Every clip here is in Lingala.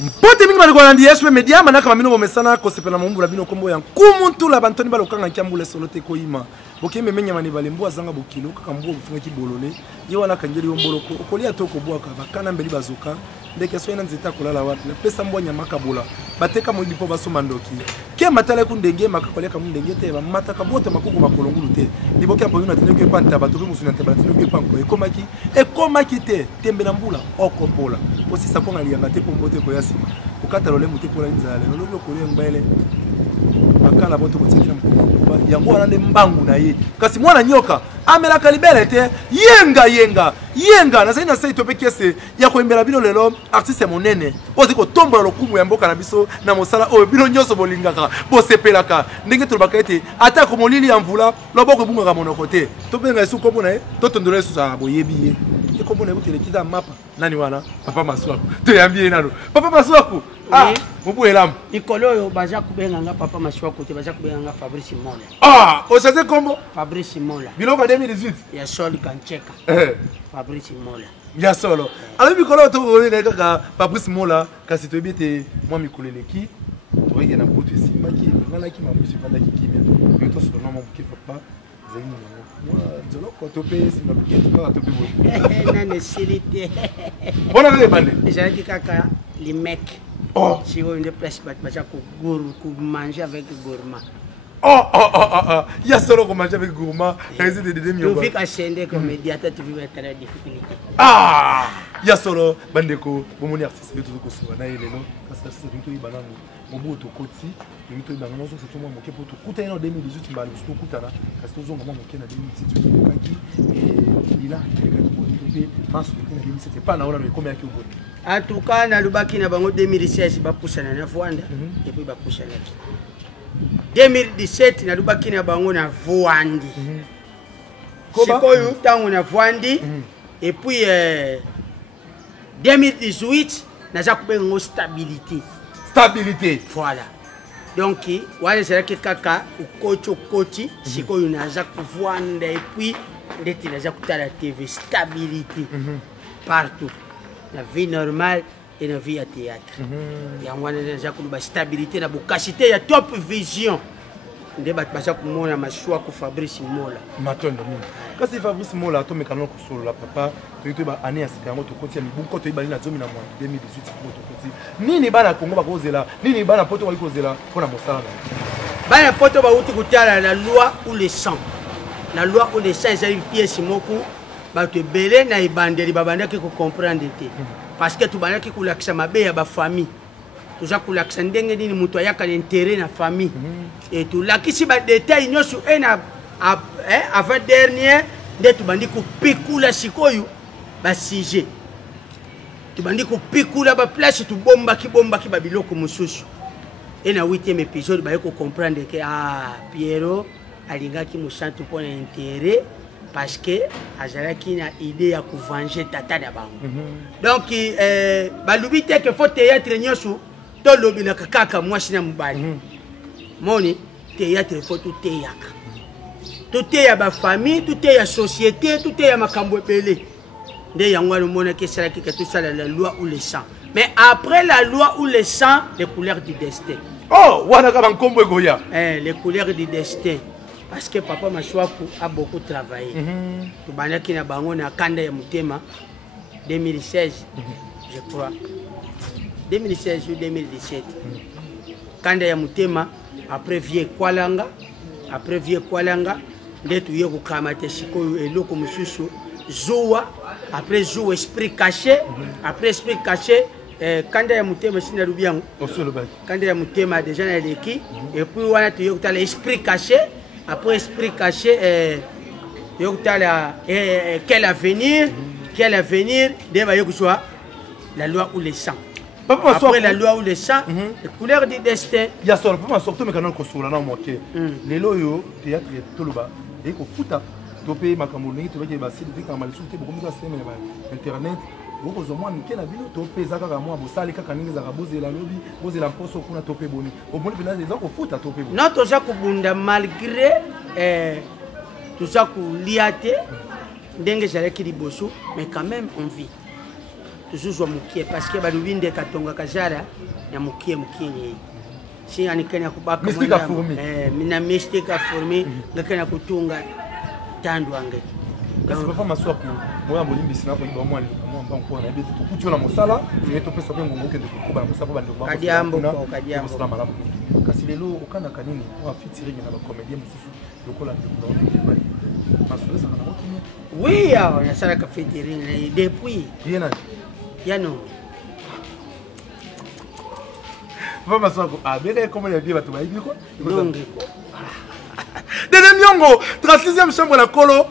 Pote mingi balikola ndi Yesu media manaka mamino bomesana ko sepela mombu la bino kombo ya kumuntu la bantoni balokanga kyambule solo te koima. Bokeme menya mani balembo azanga bokilo kaka mbo bufunga kibolole. Ye wana kangeli yomboloko okolia to ko bwaka bakana mbeli bazoka. Ndeke so ina nzita kolala wapi. Pesa mbonya makabola. Bateka moyibi po basoma ndoki. Ke matala ku ndenge makakoleka mu ndenge te ba mataka bote makuku makolongulu te. Liboke ambo yuna tene ke panta bato be musuna te batino ke panko ekomaki te tembe na mbula okopola. Osi sakonga lianga te pombote ko yasima. Ukata lole muti pola nzale lolo kolia ngbaele. Akala boto kotikira mkuba yango wana mbangu na ye. Kasi mwana nyoka amela kalibele te yenga na saina sai tope kese ya koembela bino lelo artiste monene ozi ko tombola lokumu ya mboka na biso na mosala o bino nyoso bolingaka bosepelaka ndenge tolobaka ete ata ko molili ya mvula loboko bunga monoko te tobenga esu kombo na ye totondola esu sa boyebi ye e kombo na butele kita mapa nani wana papa Maswaku to yambie nano papa Maswaku ah mubu elamu ikolo yo baza kubenga nga papa Maswaku te baza kubenga nga Fabrice Mola o chaze kombo Fabrice Mola biloko 2018 ya sol kancheka Fabrice Mola ya solo alors mikolo to ngoyenga kaka Fabrice Mola kasi to ebite mwa mikoleleki to yenge na pote simaki ngala ki mabusi kanda ki kimia yo to solo na mo ke papa zeni moi jolo ko to pe si na ke to ka to pe bo na necessité bona le bande j'ai dit kaka les mecs oh si on est presque baza ko gourou ko manger avec gourmand il y a solo qu'on mange avec gourmand réside de 2 millions. Tu vis qu'à chaîner comme médiateur, tu vis très difficulté. Il y a solo bandeko, bon artiste de tout ce qu'on a et non, parce que c'est tout banane. Mon beau to koti, il to banane so c'est moi moqué pour tout. Kuta en 2018 tu m'as dit tout kuta là, parce que maman moqué en 2018 kaki et il a kaki pour tout parce que en 2017 c'est pas na on a combien qui au bout. En tout cas, na lubaki na bango 2016 ba poussa na Rwanda et puis ba poussa na 2017 na lubaki na bango na Vwandi. Sikoyo tango na Vwandi et puis 2018 na jakubengo stabilité. Voilà. Donc wale c'est que kaka ukoti sikoyo na jakuvwanda et puis ndeti na jakutala TV stabilité partout. La vie normale et la vie à théâtre. Il y a une stabilité, une capacité, il y a top vision. Il y a une Fabrice Mola. Quand c'est Fabrice Mola, tu me connais sur la papa, tu es année à ce moment tu continues à beaucoup de balles à 2018. Ni ni bana Congo va causer là, ni ni bana poto va causer là pour la mosala. Bana poto va utiliser la loi ou le sang. La loi ou le sang, c'est une pièce moku. Ba te belé na ibandeli babanda ki ko comprendre te parce que tu bana ki kulakisa mabe ya ba famille tuza kulakisa ndenge nini mutu ayaka l'intérêt na famille et tout la kisi ba détail nyosu ena avant dernier de tu bandi ko pikula sikoyo ba sujet tu bandi ko pikula ba place tu bomba ki ba biloko mususu et na 8e épisode ba ko comprendre que Pierrot alinga ki musantu pour intérêt parce que azalaki na idée ya venger tata na bango. Donc balubi te que faut théâtre nyosu to lobi na kaka mwasi na mubali. Moni théâtre faut tout théâtre. Tout ya ba famille, tout ya société, tout ya makambo ebele. Nde yango le mona que c'est que tout ça la loi ou le sang. Mais après la loi ou le sang, les couleurs du destin. Oh, wana ka bankombo goya. Les couleurs du destin. Parce que papa Maswaku a beaucoup travaillé. Tu bana ki na bango na kanda ya mutema 2016 je crois. 2016 ou 2017. Kanda ya mutema après vie Kwalanga, nde tu yeko kamate sikoyo eloko mususu Zoua, après Zoua esprit caché, après esprit caché kanda ya mutema sina rubiango. Kanda ya mutema déjà na leki et puis wana tu yeko tala esprit caché. Après esprit caché, quel avenir, la loi ou le sang. Après la loi ou le sang, les couleurs du destin. Il y a ça, pour sortir mes canaux sur la norme. Les loyaux, théâtre et Toloba, et qu'on fout à toper ma camouflage, tu vas dire, c'est des cas mal sauté, beaucoup de internet. Beaucoup de moins, qui n'a vu topé, Zaka, moi, Bossali, Kakanini, Zaraboz, la lobby, Bosé la poste au Kuna topé boni. Au moins, il y a des gens qui foutent à topé boni. Notre Jakubunda, malgré tout ça, liaté, dengue, j'allais qui dit bosso, mais quand même, on vit. tozuzwa mokie parce que balobi ndeka atongaka jara ya mokie ne si anikani ya kubaka mina mistake aforme ngakani ya kutunga tandu ange kasi papa maswaku moya molimbisi na koyiba mwa mbanko na yebi tukuti na mosala tu to pesa pengo ngoke de kuba na mosala bande ba kadiambo malamu kasi lelo okana kanini wa fitiri na ba comédien mususu lokola de oui, on a ça la cafétéria depuis. Yano. Vamos só a bele como ele viva tu vai quoi? Non. Dene Miongo, 36e chambre la colo,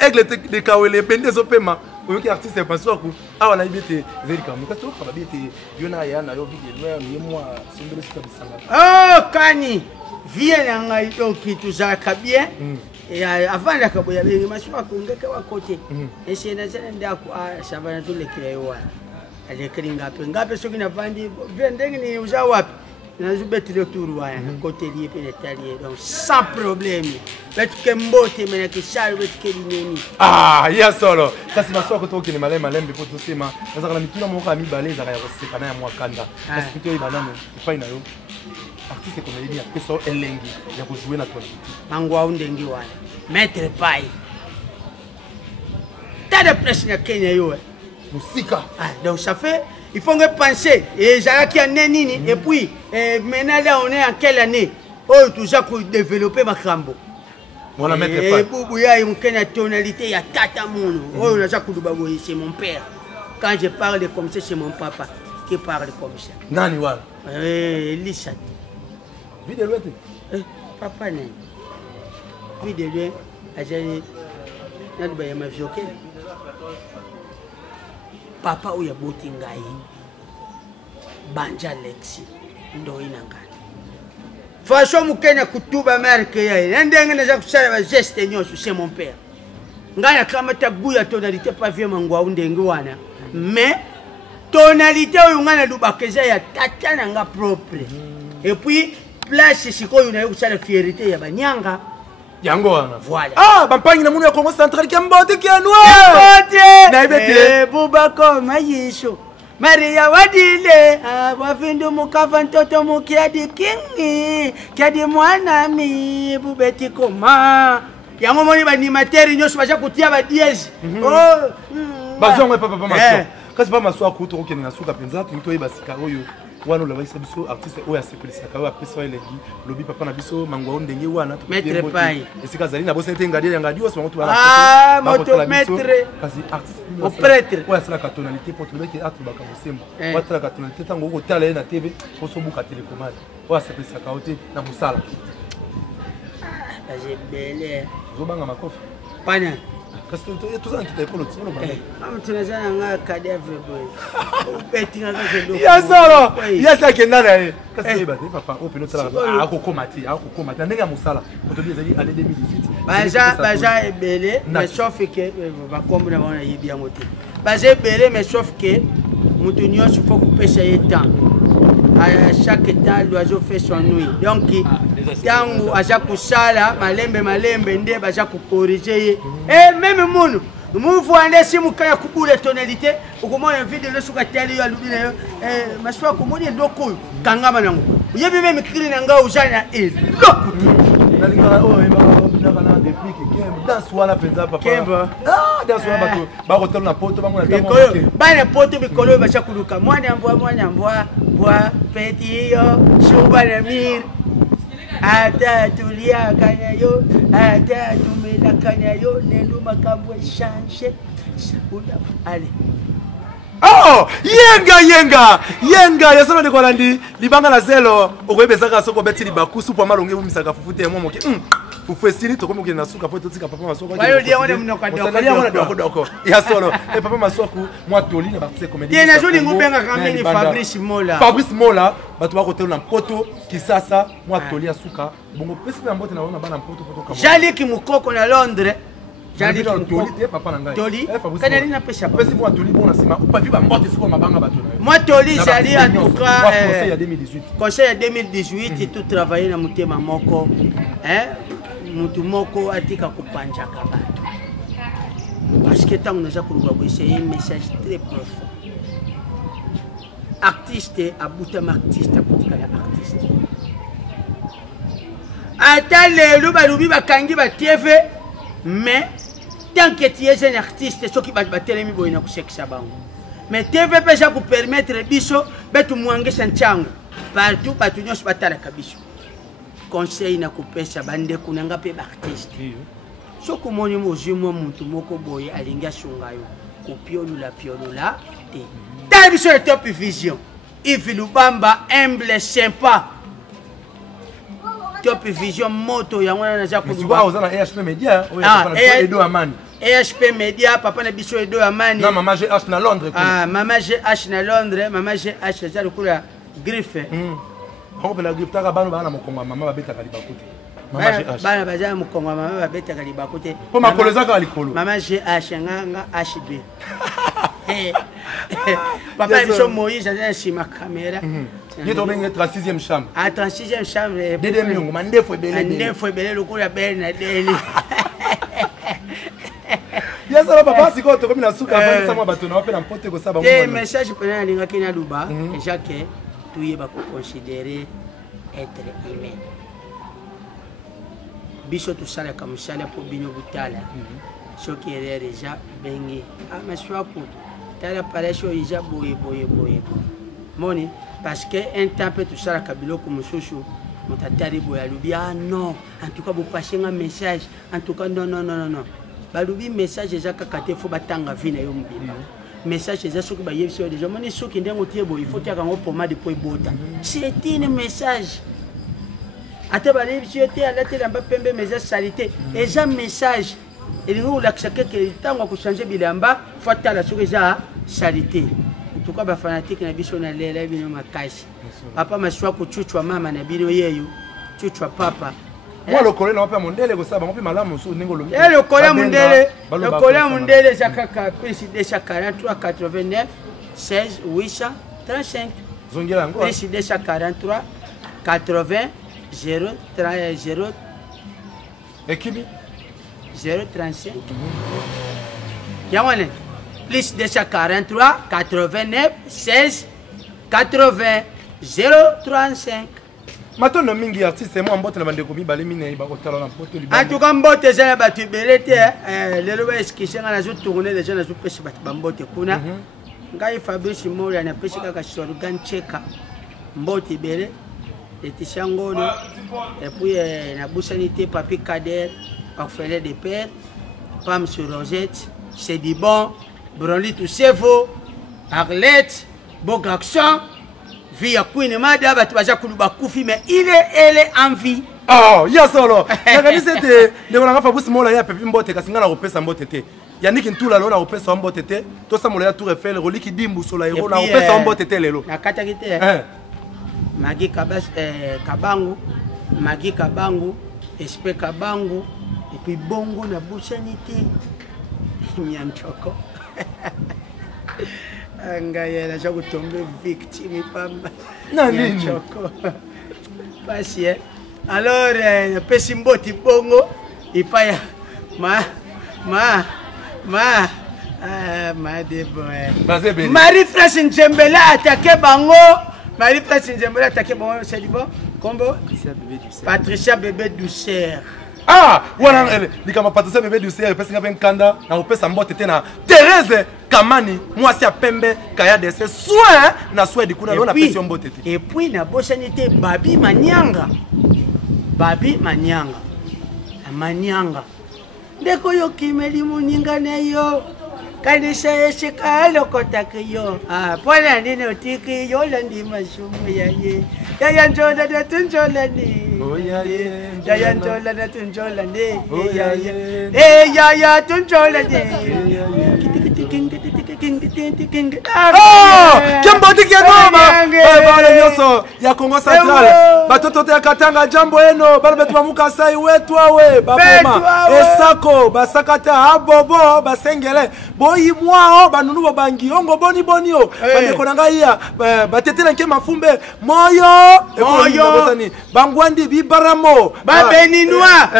aigle de Kawele Bende Opema. Oyoki artiste paswa ku awa na ibete zerika mukato ka babete yona ya na yo video no yemwa simbele sika bisanga. Oh kani. Vie na ngai donc tout ça ka bien. Et avant la kaboya be maswa ku ngeke wa côté. Et c'est na zene ndako shabana to lekira yo wa. Ale kringa pe ngape soki na vandi vendenge ni uza wapi. Na zubeti le tour wa côté lié pe l'étalier donc sans problème. Bet ke mbote mena ke shari bet ke dineni. Ah, ya solo. Kasi maswa ko to ke ni malembe po to sema. Nazaka na mituna mo ka mi baleza ya koseka na ya mwakanda. Kasi to ibana ifai na yo. Artiste comédien que so elengi ya ko jouer na toi. Mangwa undengi wana. Maître Pai. T'as de pression à Kenya yo. Musika. Ah, donc ça fait il faut que penser et Jaraki a neni et puis maintenant là on est en quelle année? Oh tout ça pour développer ma crambo. On la mettre pas. Et Boubouya il y a une tonalité il y a tata mono. Oh on a ça Koudoubabou c'est mon père. Quand je parle comme ça c'est mon papa qui parle comme ça. Nani wala? Lisa. Vidéo Papa né. Vidéo ajali nani ba ya mavioke. Papa uya boti ngai banja Lexi ndo inangana façon mukenya kutuba marque ya ndenge naza kusala ba geste nyoso c'est mon père ngana kama taguya tonalité pas vie mangwa undenge wana mais tonalité oyo ngana lubakeza ya tata nanga propre et puis place sikoyo na yo kusala fierté ya banyanga yango wana voilà ah bampangi na munu ya Congo central Kembote kianwa na ibete bubako mayisho Maria wadile wafindu mukava ntoto mukiadi kingi kiadi mwana mi bubeti koma yango moni banimateri nyoso baja kutia ba dièse oh bazongwe papa maswa kasi pa maswa ku to okene na suka penza to yeba sika oyo wana la baisa biso artiste oya sepelisa ka wa pesa elengi lobi papa na biso mangwa ndenge wana Maître Pai esika zali na bosa ete ngadi ya ngadi oso moto bala moto maître kasi artiste au prêtre oya sala ka tonalité pour trouver que atu baka bosembo wa tala ka tonalité tango ko tala na TV pour so buka télécommande oya sepelisa ka ote na musala j'ai belé zo banga makofi pana kasi tout ça qui école tino ba am tunazana nga cadavre boy beti nga kazo ya solo ya sa kenda na ye kasi ba te papa o pino tala akokomati ndenge ya musala to bi ezali année 2018 baja ebele mais sauf que ba kombo na bana yibi yango te baja ebele mais sauf que mutu nyonso faut kupesa ye temps à chaque temps l'oiseau fait son nuit donc tangu aja kusala malembe nde baja kukorriger et même munu muvwande simu kaya kubule tonalité ukomona video le suka tali ya lubina yo maswa komoni ndoko kangama nango yebi même kiri nanga ujana eloko nalingana o eba na depuis que dans wana penza papa dans wana bato ba hotel na poto bango na tango bana poto bikolo bacha kuluka mwana mbwa bwa petit yo shuba na mir ata tulia kanyayo ata tumela kanyayo lelo makambo change allez oh yenga yasema de kolandi libanga la zelo okwebezaka soko beti libakusu po malonge bumisaka fufute mo moke fufu esili to komoke na suka po totika papa masoko bayo dia wana mnoka doko ya solo et papa masoko moi toli na batse comédie dia na joli ngubenga kamini Fabrice Mola batu bako telo na poto kisasa moi toli ya suka bongo pesi na mbote na wana bana poto kama jali ki mukoko na Londres jali toli te papa na ngai toli kanali na pesa pesi moi toli bon na sima ou pas vu ba mbote siko mabanga bato na moi toli jali en tout cas conseil ya 2018 conseil ya 2018 et tout travailler na mutema moko mutu moko atika kupanjaka bato parce que tant naza kuluba c'est un message très profond artiste abutama artiste abutikala artiste ata lelo balubi bakangi batieve mais tant que tu es un artiste soki batelemi boye na kusekisa bango mais TV pesa ku permettre biso betu mwangesa nchango partout batu nyonso batalaka biso conseil na kupesa bande kunanga pe artiste soki omoni mozwi mwa muntu moko boye alingi asunga yo kopiolula te tala biso le Top Vision Yves Lubamba humble sympa Top Vision moto yango wana naza kuluba ozana EHP Media Edo Amani EHP Media papa na biso Edo Amani na mama GH na Londres mama GH na Londres mama GH za lokula griffe on peut la griffe taka bano bana mokongo mama babetaka libakute bana baza mokongo mama babetaka libakute po makolezaka likolo mama GH nganga HB papa biso Moïse aza sima caméra ni to benga 36e chambre 36e chambre dede miongo mandefo ebele lokula belle na deli yasala papa siko to komi na suka ba sama bato na opela mpote ko saba mo message pena linga kina luba déjà que tu yeba ko considérer être humain biso tu sala comme ça pour bino butala ce qui est déjà bengi amaswa pour tala parasho ija boye moni parce que un temps peut tout ça kabilo comme soso motatari boya lubi non en tout cas vous passez un message en tout cas non balubi message eza kakate fo batanga vina yo mbima message eza soki ba yebisi déjà moni soki ndengo tiebo il faut tiaka ngo pomade po ebota c'est un message ate ba yebisi ete ala te lamba pembe message salité eza message elingo lakisa keke tango ko changer bilamba faut tala soki eza salité en tout cas ba fanatique na biso na lela bino makasi papa maswa ko chuchwa mama na bino yeyo chuchwa papa moi le collègue n'a pas mondele ko ça ba ngopi malamu so ningo lo le collègue mondele zakaka président 43 89 16 835 zongela ngo président 43 80 030 ekibi 035 yawane plus 243 89 16 80 035 Maintenant, mingi artiste moi mbote na bandeko mibale mine ba kotala na poto libamba. En tout cas mbote za ba tubelete lelo ba eskisha na zo tourner les gens na zo pesi ba mbote kuna. Ngai Fabrice Moya na pesi kaka slogan cheka mbote bele Laetitia Ngolo et puis na Boussanité Papi Kader Orphelin de Père Pam sur Rosette c'est du bon Broli Toussevo Arlette Bogaxon Via Queen Mada batubaza kuluba kufi mais elle est en vie. Oh, ya solo. Nakani c'était de ngana Fabrice Mola ya pepi mbote kasinga na kopesa mbote te. Yannick Ntula lo na kopesa mbote te. To sa mola ya Tour Eiffel roliki dimbu sola ero na kopesa mbote te lelo. Nakata kite. Magi Kabas Kabangu, Magi Kabangu, Espe Kabangu et puis Bongo na Boussanité. Mianchoko. Angaya la jago tomber victime pamba. Non nini. Pasi alors pesimboti bongo ipaya ma de boy. Marie-France Njembela attaqué bango. Marie-France Njembela attaqué bango c'est du bon. Combo Patricia Bébé Douceur. Ah, wana likama Patricia Bébé Douceur pesi nga ben kanda na opesa mbote te na Thérèse Kamani mwasi ya pembe kaya de ce soin na soin dikuna lo na pesi mbote te. Et puis na Bosanité Babi Manyanga. Manyanga. Ndeko yo kimeli muninga na yo. Kanisa yeshika lokotaka yo. Ah, pole ndine utiki yo landi mashumu ya ye. Yaya njola na tunjola ni. Oh yaye. Yaya njola na tunjola ni. Eh yaya tunjola ni. Oh, Kembodi Kenoma. Bale nyoso ya Congo Central. Batoto ya Katanga jambo eno. Bale betu bamuka sai wetu awe. Babema. Esako basakata abobo basengele. Boyi mwao banunu bangi ongo boni bonio. Bandeko nanga iya batetela nke mafumbe moyo. Bangwandi bibaramo. Babeninwa.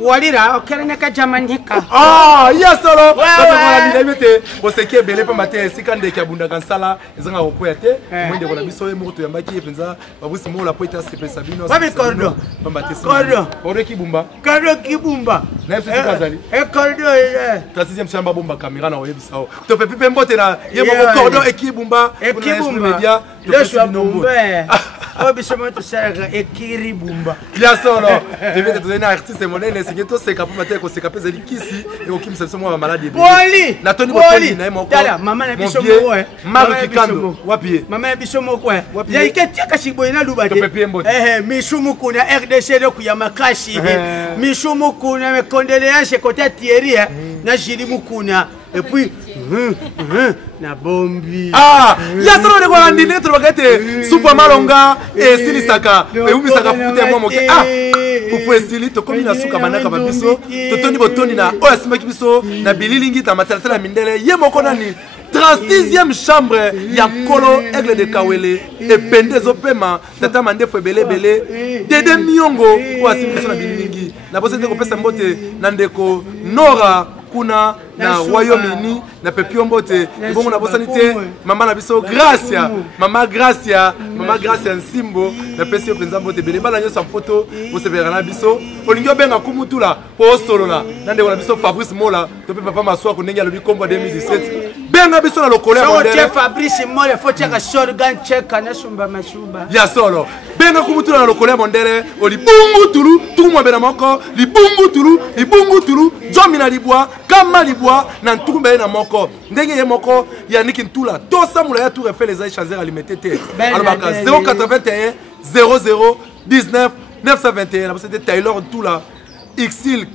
walira okereneka jamanika ah yes solo voilà ni mete o seke belé pa matin sika ndeke abunda kansala ezanga kokoya te mwende kona biso moto yambaki epenza babusi mo la poeta sepe sabino babi cordo pa matin cordo kibumba na yesu kazali cordo ta 6e chamba bomba caméra na oyebisa o to pe pipe mbote na ye mo cordo ekibumba media le shwabumba o bisema to saka ekiribumba ya solo devait te donner un artiste monene c'est que to seka pa matin ko seka peza likisi et okimisa biso mo malade Boli na Tony Botoli na mo dala mama na biso mo Maru Kikando wapi mama na biso mo kwa ya iketi akashiboye na luba de mishumu kuna RDC le kuyama kashi mishumu kuna me condoléances côté Thierry na Jili mukuna et puis na bombi ya solo de kwa ndine to bagate super malonga et silisaka e umisaka fute mo moke fufu esili to komi na suka manaka babiso to Tony Botoli na oya simaki biso na bililingi ta matata na mindele ye moko nani 36e chambre ya Kolo Aigle de Kawele et pendezo pema tata mandefo belé dede miongo kwa simbiso na bililingi na bosete ko pesa mbote na ndeko Nora kuna na Royaume-Uni na pepio mbote bongo na bosanite mama na biso mama Gracia Nsimbo na pesi openza mbote belé bala nyosa poto bosebera na biso olingi obenga kumutula po solola na ndeko na biso Fabrice Mola to pe papa maswa ko ndenge alobi kombo 2017 benga biso na lokole ya modele so Fabrice Mola faut check shotgun check na sumba masuba ya solo benga kumutula na lokole ya mondele olibungu tulu tumu bena moko libungu tulu jomi na libwa kama libwa na ntumbe na moko ndenge ye moko ya Niki Ntula to samula ya tour Eiffel les échangeurs alimentés alobaka 081 00 19 921 c'était Taylor Ntula Xil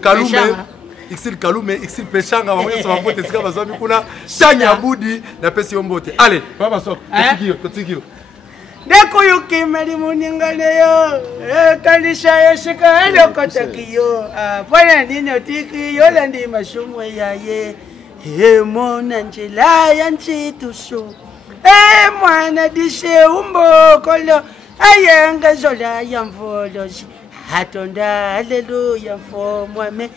Kalume Xil Pechanga wa mwenye sababu te sika bazwa mikuna Tanya Budi na pesi yombote allez baba soko totikio Deko yuki meri muningaleyo kalisha yeshika alo kotakiyo pwana nino tikiyo landi mashumwe yaye mona njela yanchituso mwana dishe umbokolo ayenga zola yamvolozi hatonda haleluya mfomwame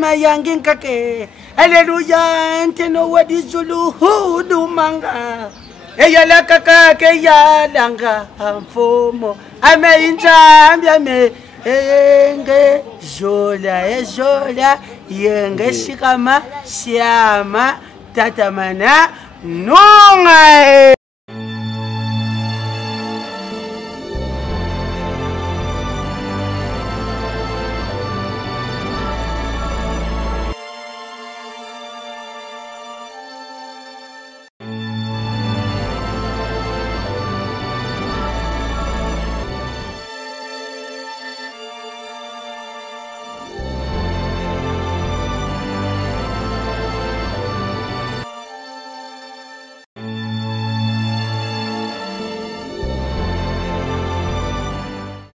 mayangi nkake haleluya nteno wadizulu hudumanga eyala kaka ke yalanga mfomo ameinjambi ame enge zola yenge shikama siama tatamana nunga